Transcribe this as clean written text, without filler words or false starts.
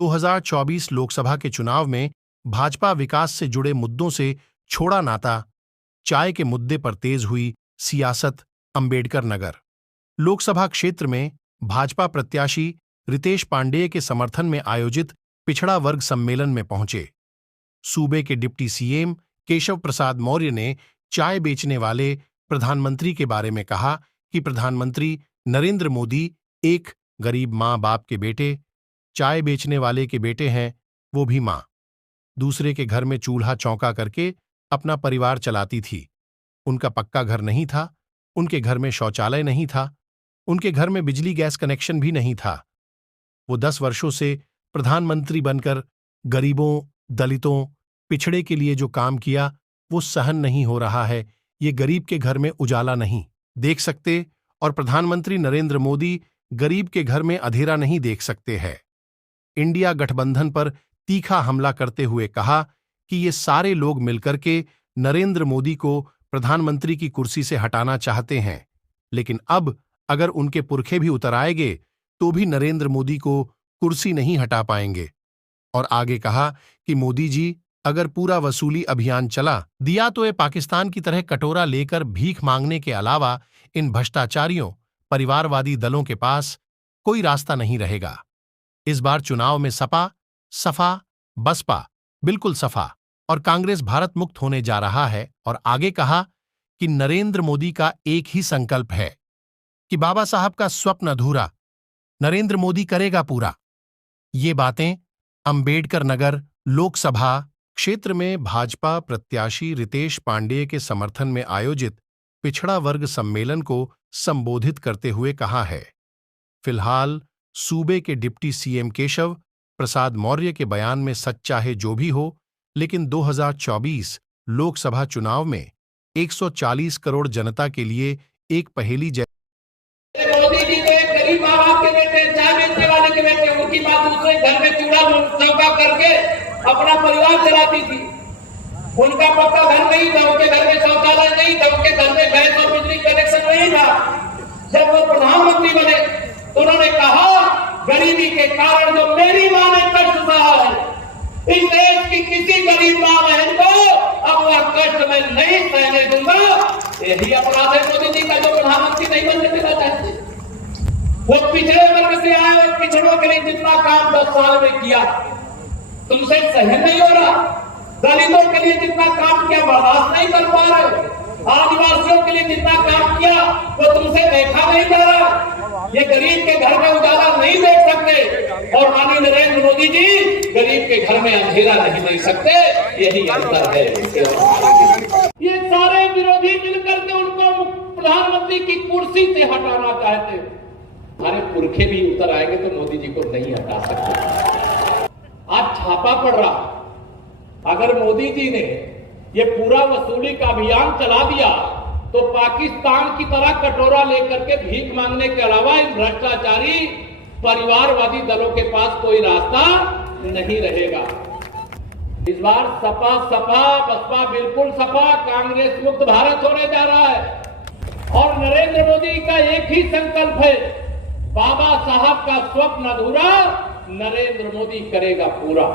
2024 लोकसभा के चुनाव में भाजपा विकास से जुड़े मुद्दों से छोड़ा नाता, चाय के मुद्दे पर तेज हुई सियासत। अंबेडकर नगर लोकसभा क्षेत्र में भाजपा प्रत्याशी रितेश पांडेय के समर्थन में आयोजित पिछड़ा वर्ग सम्मेलन में पहुंचे सूबे के डिप्टी सीएम केशव प्रसाद मौर्य ने चाय बेचने वाले प्रधानमंत्री के बारे में कहा कि प्रधानमंत्री नरेंद्र मोदी एक गरीब मां बाप के बेटे, चाय बेचने वाले के बेटे हैं, वो भी मां। दूसरे के घर में चूल्हा चौंका करके अपना परिवार चलाती थी। उनका पक्का घर नहीं था, उनके घर में शौचालय नहीं था, उनके घर में बिजली गैस कनेक्शन भी नहीं था। वो 10 वर्षों से प्रधानमंत्री बनकर गरीबों, दलितों, पिछड़े के लिए जो काम किया वो सहन नहीं हो रहा है। ये गरीब के घर में उजाला नहीं देख सकते और प्रधानमंत्री नरेंद्र मोदी गरीब के घर में अंधेरा नहीं देख सकते हैं। इंडिया गठबंधन पर तीखा हमला करते हुए कहा कि ये सारे लोग मिलकर के नरेंद्र मोदी को प्रधानमंत्री की कुर्सी से हटाना चाहते हैं, लेकिन अब अगर उनके पुरखे भी उतर आएंगे तो भी नरेंद्र मोदी को कुर्सी नहीं हटा पाएंगे। और आगे कहा कि मोदी जी अगर पूरा वसूली अभियान चला दिया तो ये पाकिस्तान की तरह कटोरा लेकर भीख मांगने के अलावा इन भ्रष्टाचारियों, परिवारवादी दलों के पास कोई रास्ता नहीं रहेगा। इस बार चुनाव में सपा, सफा, बसपा बिल्कुल सफा और कांग्रेस भारत मुक्त होने जा रहा है। और आगे कहा कि नरेंद्र मोदी का एक ही संकल्प है कि बाबा साहब का स्वप्न अधूरा नरेंद्र मोदी करेगा पूरा। ये बातें अंबेडकर नगर लोकसभा क्षेत्र में भाजपा प्रत्याशी रितेश पांडेय के समर्थन में आयोजित पिछड़ा वर्ग सम्मेलन को संबोधित करते हुए कहा है। फिलहाल सूबे के डिप्टी सीएम केशव प्रसाद मौर्य के बयान में सच चाहे जो भी हो, लेकिन 2024 लोकसभा चुनाव में 140 करोड़ जनता के लिए एक पहेली मोदी जी तो एक गरीब माँ बाप के बेटे, चाय बेचने वाले के बेटे, उनकी बात दूसरे घर में चूड़ा चौका करके अपना परिवार चलाती थी। उनका पक्का घर नहीं था, उनके घर में शौचालय नहीं था, उनके घर में गैस और बिजली कनेक्शन नहीं था। जब वो प्रधानमंत्री बने तो उन्होंने कहा गरीबी के कारण जो मेरी मां ने कष्ट सहा है, इस देश की किसी गरीब मां बहन को अब वह कष्ट मैं नहीं सहने दूंगा। यही अपराध है मोदी जी का जो प्रधानमंत्री नहीं बनने देना चाहते। वो पिछड़े वर्ग से आए और पिछड़ों के लिए जितना काम 10 साल में किया तुमसे सहन नहीं हो रहा। दलितों के लिए जितना काम किया बर्दाश्त नहीं कर पा रहे। आदिवासियों के लिए जितना काम किया वो तुमसे देखा नहीं जा रहा। ये गरीब के घर में उजाला नहीं देख सकते और माननीय नरेंद्र मोदी जी गरीब के घर में अंधेरा नहीं देख सकते। यही अंतर है। ये सारे विरोधी मिलकर के उनको प्रधानमंत्री की कुर्सी से हटाना चाहते। हमारे पुरखे भी उतर आएंगे तो मोदी जी को नहीं हटा सकते। आज छापा पड़ रहा। अगर मोदी जी ने ये पूरा वसूली का अभियान चला दिया तो पाकिस्तान की तरह कटोरा लेकर के भीख मांगने के अलावा इन भ्रष्टाचारी परिवारवादी दलों के पास कोई रास्ता नहीं रहेगा। इस बार सपा सपा बसपा बिल्कुल सपा, कांग्रेस मुक्त भारत होने जा रहा है। और नरेंद्र मोदी का एक ही संकल्प है, बाबा साहब का स्वप्न अधूरा नरेंद्र मोदी करेगा पूरा।